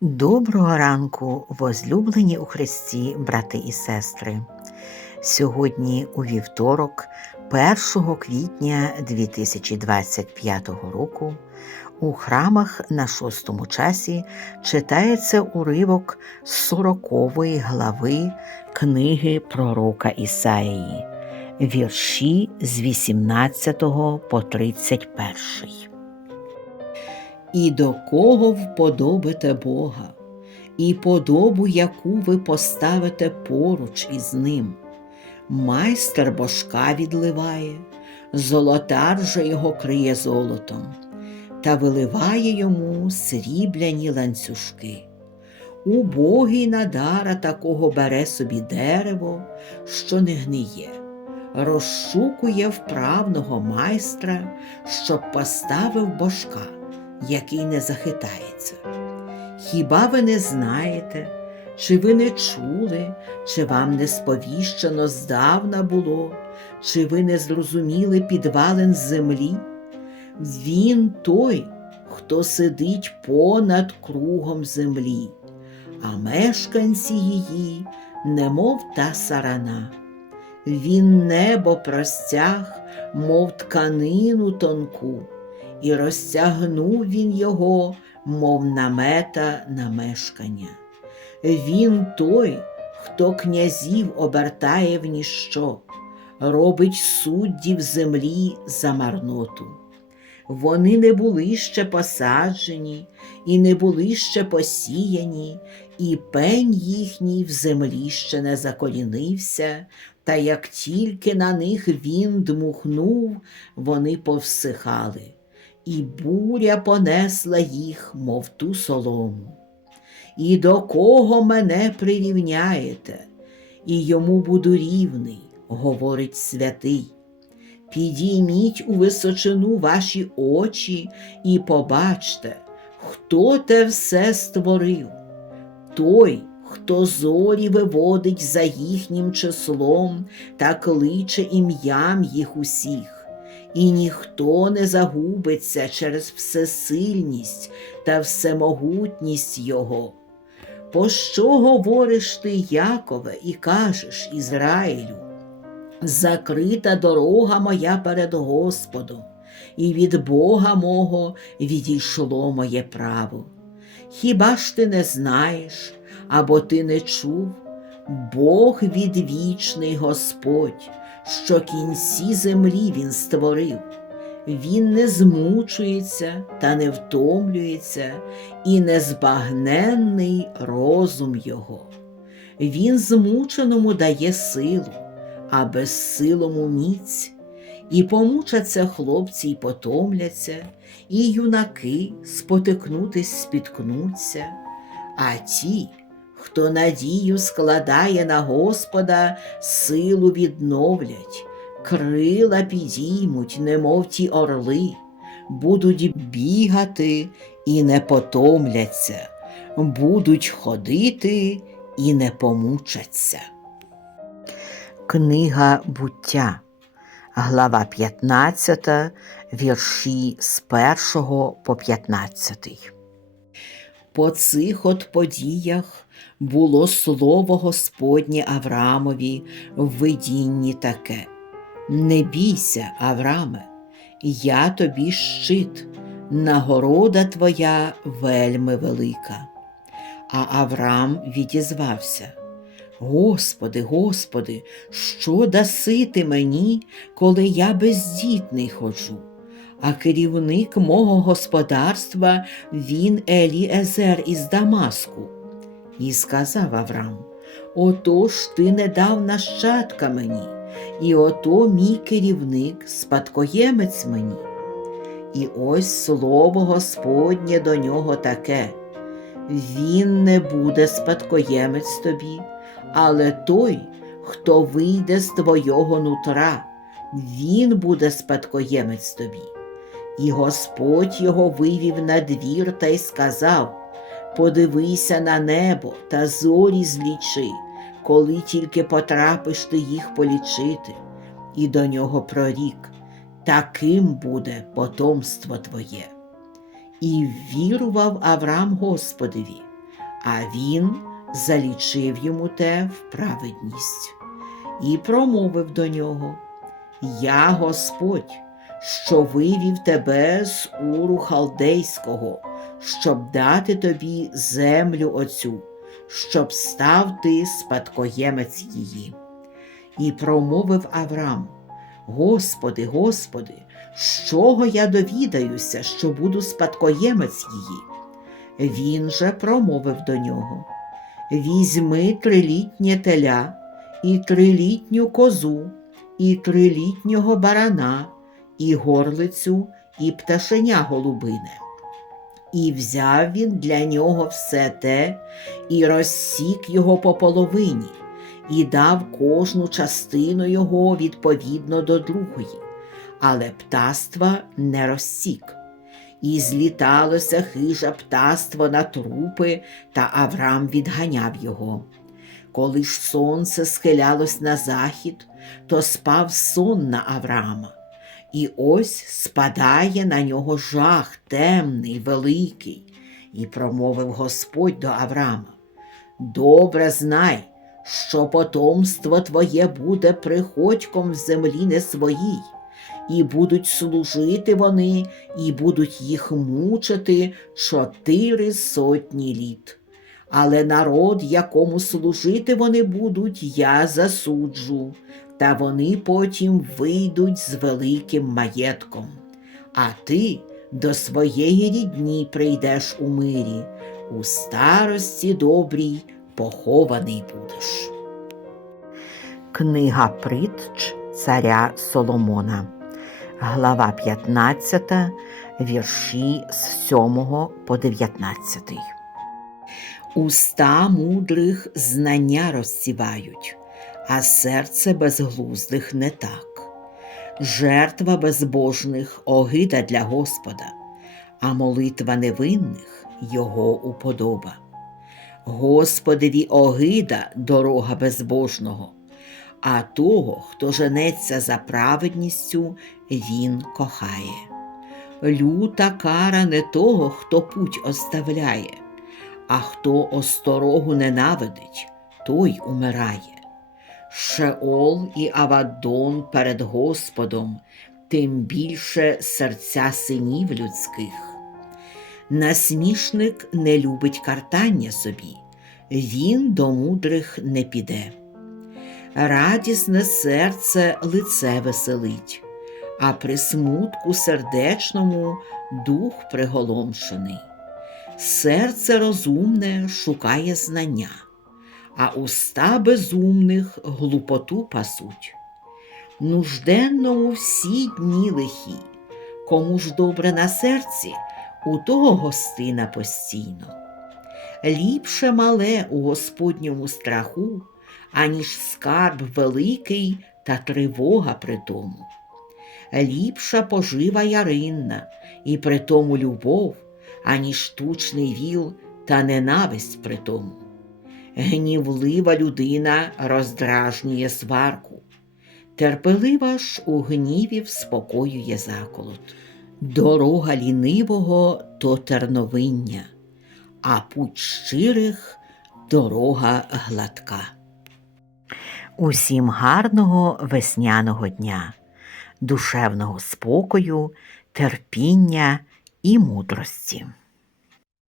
Доброго ранку, возлюблені у Христі, брати і сестри. Сьогодні у вівторок, 1 квітня 2025 року, у храмах на шостому часі читається уривок з 40 глави книги пророка Ісаїї, вірші з 18 по 31. І до кого вподобите Бога, і подобу, яку ви поставите поруч із ним. Майстер божка відливає, золотар же його криє золотом, та виливає йому срібляні ланцюжки. Убогий надара такого бере собі дерево, що не гниє, розшукує вправного майстра, щоб поставив божка який не захитається. Хіба ви не знаєте, чи ви не чули, чи вам не сповіщено здавна було, чи ви не зрозуміли підвалин землі? Він той, хто сидить понад кругом землі, а мешканці її, немов та сарана. Він небо простяг, мов тканину тонку і розтягнув він його, мов намета на мешкання. Він той, хто князів обертає в ніщо, робить суддів землі за марноту. Вони не були ще посаджені, і не були ще посіяні, і пень їхній в землі ще не заколінився, та як тільки на них він дмухнув, вони повсихали і буря понесла їх, мов ту солому. І до кого мене прирівняєте, і йому буду рівний, говорить святий. Підійміть у височину ваші очі і побачте, хто те все створив, той, хто зорі виводить за їхнім числом та кличе ім'ям їх усіх і ніхто не загубиться через всесильність та всемогутність Його. Пощо говориш ти, Якове, і кажеш Ізраїлю? Закрита дорога моя перед Господом, і від Бога мого відійшло моє право. Хіба ж ти не знаєш, або ти не чув? Бог відвічний Господь, що кінці землі він створив. Він не змучується та не втомлюється, і незбагненний розум його. Він змученому дає силу, а безсилому міць, і помучаться хлопці й потомляться, і юнаки спотикнутись спіткнуться, а ті, Хто надію складає на Господа, силу відновлять, крила підіймуть, немов ті орли, будуть бігати і не потомляться, будуть ходити і не помучаться. Книга буття, глава 15, вірші з 1 по 15. По цих от подіях було слово Господнє Авраамові в видінні таке. Не бійся, Авраме, я тобі щит, нагорода твоя вельми велика. А Авраам відізвався. Господи, Господи, що даси ти мені, коли я бездітний ходжу? а керівник мого господарства він Еліезер із Дамаску. І сказав Авраам: Отож ти не дав нащадка мені, і ото мій керівник, спадкоємець мені. І ось слово Господнє до нього таке. Він не буде спадкоємець тобі, але той, хто вийде з твого нутра, він буде спадкоємець тобі. І Господь його вивів на двір та й сказав Подивися на небо та зорі злічи, коли тільки потрапиш ти їх полічити, і до нього прорік, таким буде потомство твоє. І вірував Авраам Господеві, а він залічив йому те в праведність і промовив до нього: Я Господь, що вивів тебе з уру халдейського, щоб дати тобі землю оцю, щоб став ти спадкоємець її. І промовив Авраам: Господи, Господи, з чого я довідаюся, що буду спадкоємець її? Він же промовив до нього: Візьми трилітнє теля, і трилітню козу, і трилітнього барана, і горлицю, і пташеня голубине. І взяв він для нього все те, і розсік його по половині, і дав кожну частину його відповідно до другої, але птаства не розсік. І зліталося хижа птаство на трупи, та Авраам відганяв його. Коли ж сонце схилялось на захід, то спав сон на Авраама. І ось спадає на нього жах темний, великий, і промовив Господь до Авраама. Добре знай, що потомство твоє буде приходьком в землі не своїй, і будуть служити вони, і будуть їх мучити чотири сотні літ. Але народ, якому служити вони будуть, я засуджу, та вони потім вийдуть з великим маєтком. А ти до своєї рідні прийдеш у мирі, у старості добрій похований будеш. Книга притч царя Соломона, глава 15, вірші з 7 по 19. Уста мудрих знання розсівають, а серце безглуздих не так. Жертва безбожних огида для Господа, а молитва невинних його уподоба. Господеві огида дорога безбожного, а того, хто женеться за праведністю, він кохає. Люта кара не того, хто путь оставляє, а хто осторогу ненавидить, той умирає. Шеол і Авадон перед Господом, тим більше серця синів людських. Насмішник не любить картання собі, він до мудрих не піде. Радісне серце лице веселить, а при смутку сердечному дух приголомшений. Серце розумне шукає знання, а уста безумних глупоту пасуть. Нужденному всі дні лихі, кому ж добре на серці, у того гостина постійно. Ліпше мале у Господньому страху, аніж скарб великий та тривога при тому. Ліпша пожива яринна, і при тому любов, аніж штучний віл та ненависть при тому. Гнівлива людина роздражнює сварку, терпелива ж у гніві вспокоює заколот. Дорога лінивого то терновиння, а путь щирих дорога гладка. Усім гарного весняного дня, душевного спокою, терпіння і мудрості.